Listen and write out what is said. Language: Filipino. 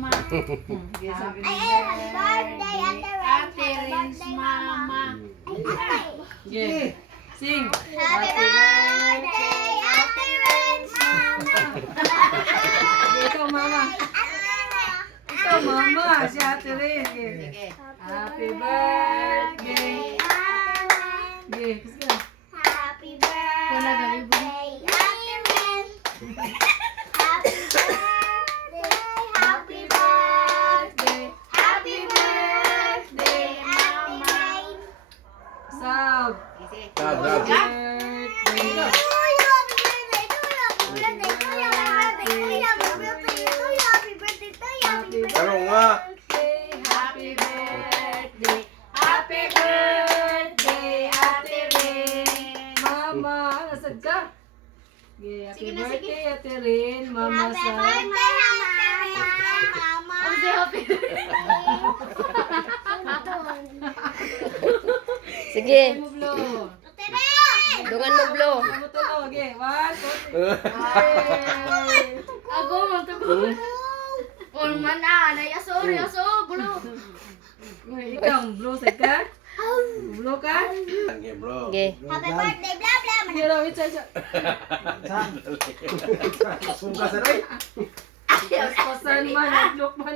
mama. Yes, happy Happy birthday, Ate Rins mama. Yeah. Sing. Happy birthday, Ate Rins mama. Ikaw, mama. Ikaw, mama. Si Ate Rin. Sige. Happy birthday. Yeah. Happy birthday, Ate Rins. Happy birthday, happy birthday, happy birthday, Ate Rins. Sab. Sige. Sab. Birthday. Ano nga? Happy birthday. Happy birthday, Ate Rin. Mama, nasad ka? Yeah, happy birthday, Ate Rin. Mama sa... Sige, Mo blow. dungan mo blow. Ano to, okay? 1, 2, 3. Ako matugon. On man na yaso bulo. Ikaw, blow sa ka? Blow ka? Okay, bro. Okay. Happy birthday, blah blah. Hero, it's a... Sungka sa rin. Pasan man, nag-look man.